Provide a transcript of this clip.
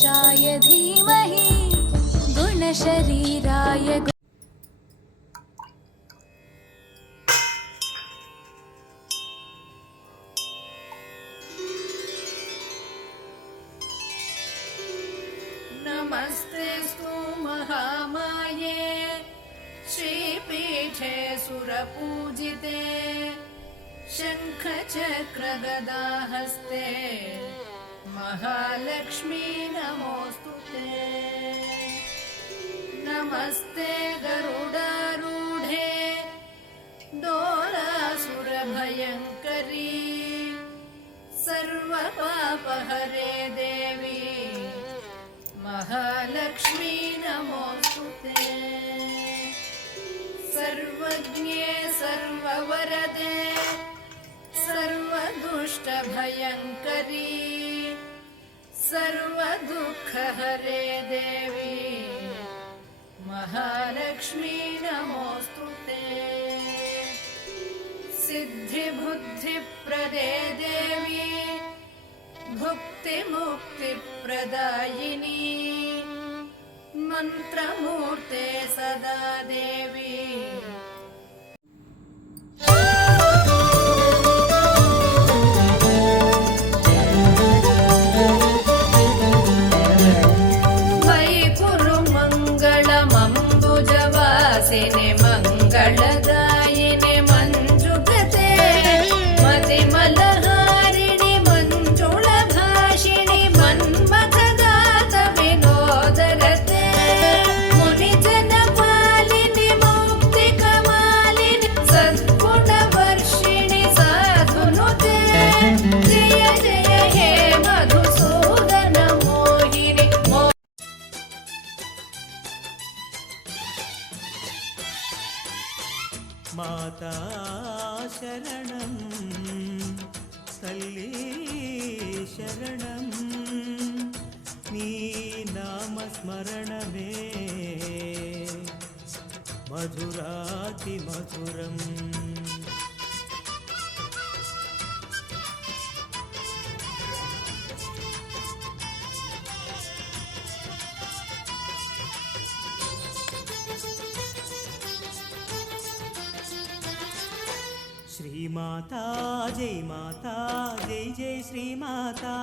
गणेशाय धीमहि गुणशरीराय नमस्तेस्तु महामाये श्रीपीठे सुरपूजिते शङ्खचक्रगदाहस्ते महालक्ष्मी नमोऽस्तुते। नमस्ते गरुडारूढे दोलासुरभयङ्करी सर्वपापहरे देवी महालक्ष्मी नमोऽस्तुते। सर्वज्ञे सर्ववरदे सर्वदुष्टभयङ्करी सर्वदुःखहरे देवी महालक्ष्मी नमोऽस्तुते। सिद्धिबुद्धिप्रदे देवी भुक्तिमुक्तिप्रदायिनी मंत्रमूर्ते सदा देवी। मयि कुरु मङ्गलमम्बुजवासिनि मङ्गलदायिनि मञ्जुगते मतिमलहारिणि मञ्जुळभाषिणि मन्मथदात विनोदरते मुनिजनपालिनि मुक्तिकमालिनि सद्गुणवर्षिणि साधुनुते। जय जय हे मधुसूदन मोहिनि माता शरणं तल्ली शरणं नी नामस्मरणमे मधुरातिमधुरम्। श्री माता जय जय श्री माता।